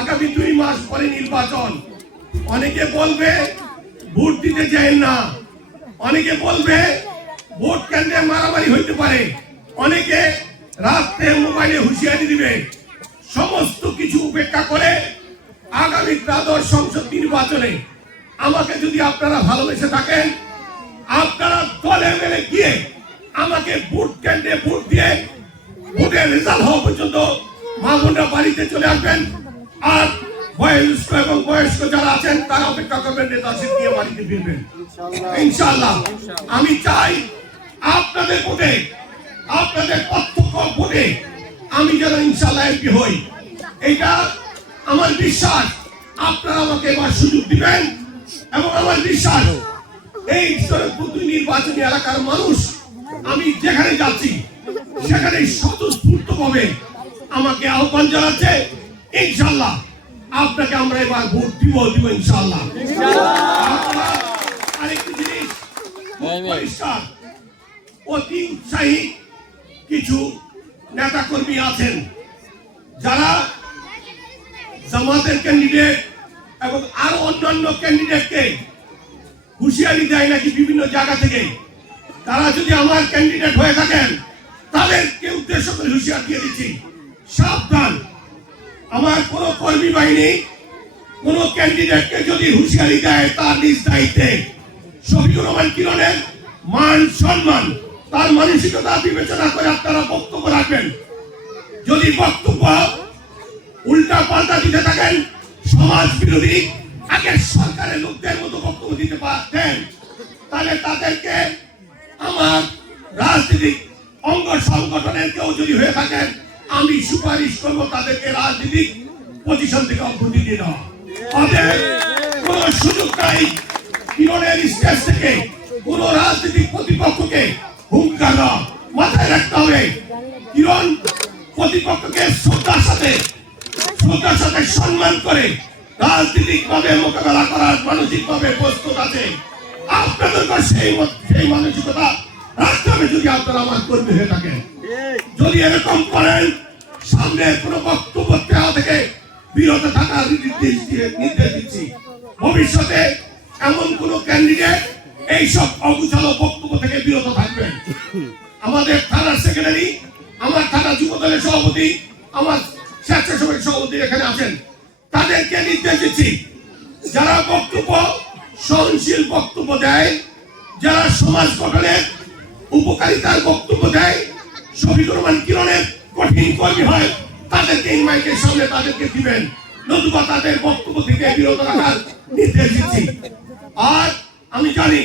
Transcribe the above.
আগামী 2 মাস পরে নির্বাচন। অনেকে বলবে ভোট দিতে যাবেন না, অনেকে বলবে ভোট কেন্দ্রে মারামারি হইতে পারে, অনেকে রাতে মোবাইলে হুঁশিয়ারি দিবে। সমস্ত কিছু উপেক্ষা করে আগামী দ্বাদশ সংসদ নির্বাচনে আমাকে যদি আপনারা ভালোবেসে থাকেন, আপনারা দলে মেলে গিয়ে আমাকে ভোট কেন্দ্রে ভোট দিয়ে ভোটের রেজাল্ট হওয়া পর্যন্ত মা বোনরা বাড়িতে চলে আসবেন। আর বয়স্ক এবং বয়স্ক যারা আছেন তারা অপেক্ষা করবেন, নেতাশিপ দিয়ে বাড়িতে ফিরবেন ইনশাআল্লাহ। আমি চাই আপনাদের ভোটে, আপনাদের প্রত্যক্ষ ভোটে আমি যেন ইনশাআল্লাহ এমপি হই। এটা আমার বিশ্বাস। আপনারা আমাকে এবার সুযোগ দিবেন এবং আমার বিশ্বাস এই নির্বাচনী এলাকার মানুষ আমি যেখানে যাচ্ছি সেখানে স্বতঃস্ফূর্তভাবে আমাকে আহ্বান জানাচ্ছে। ইনশাআল্লাহ আপনাকে আমরা এবার ভোট দিব ইনশাআল্লাহ। আরেকটি জিনিস পরিষ্কার, অতি উৎসাহী কিছু নেতা কর্মী আছেন যারা জামাতের ক্যান্ডিডেট এবং আরো অন্যান্য ক্যান্ডিডেটকে হুঁশিয়ারি দেয় নাকি বিভিন্ন জায়গা থেকে। তারা যদি আমার ক্যান্ডিডেট হয়ে থাকেন তাদেরকে উদ্দেশ্য করে হুঁশিয়ারি দিয়ে দিচ্ছি, সাবধান। আমার কোন কর্মী বাহিনী কোন ক্যান্ডিডেটকে যদি হুঁশিয়ারি দেয় তার নিজ দায়িত্বে শফিকুর রহমান কিরণের মান সম্মান তার মানসিকতা বিবেচনা করে আপনারা বক্তব্য রাখবেন। যদি বক্তব্য উল্টা পাল্টা দিতে থাকেন, সমাজ বিরোধী আগের সরকারের লোকদের মতো বক্তব্য দিতে পারতেন, তাহলে তাদেরকে আমার রাজনৈতিক অঙ্গ সংগঠনের কেউ যদি হয়ে থাকেন আমি সুপারিশ করব তাদেরকে রাজনৈতিক পজিশন থেকে অব্যাহতি দিয়ে দেওয়া। তাদের কোন সুযোগ নাই কিরণের স্টেজ থেকে কোন রাজনৈতিক প্রতিপক্ষকে হুঙ্কার দেওয়া। মাথায় রাখতে হবে কিরণ প্রতিপক্ষকে শ্রদ্ধার সাথে সম্মান করে রাজনৈতিক ভাবে মোকাবেলা করার মানসিক ভাবে প্রস্তুত আছে। আপনাদের সেই মানসিকতা রাখতে হবে যদি আপনারা আমার কর্মী হয়ে থাকেন। যদি এরকম করেন সামনে কোনো বক্তব্য দেওয়া থেকে বিরত থাকার নির্দেশ দিচ্ছি। ভবিষ্যতে এমন কোন ক্যান্ডিডেট এইসব অগুছালো বক্তব্য থেকে বিরত থাকবেন। আমাদের থানার সেক্রেটারি, আমার থানা যুব দলের সভাপতি, আমার স্বেচ্ছাসেবক সভাপতি এখানে আছেন, তাদেরকে নির্দেশ দিচ্ছি যারা বক্তব্য সহনশীল বক্তব্য দেয়, যারা সমাজ গঠনের উপকারিতার বক্তব্য দেয়, শফিকুর রহমান কিরণের কঠিন কর্মী হয়, তাদেরকে এই মাইকের সামনে তাদেরকে দিবেন, নতুবা তাদের বক্তব্য থেকে বিরত রাখার নির্দেশ দিচ্ছি। আর আমি জানি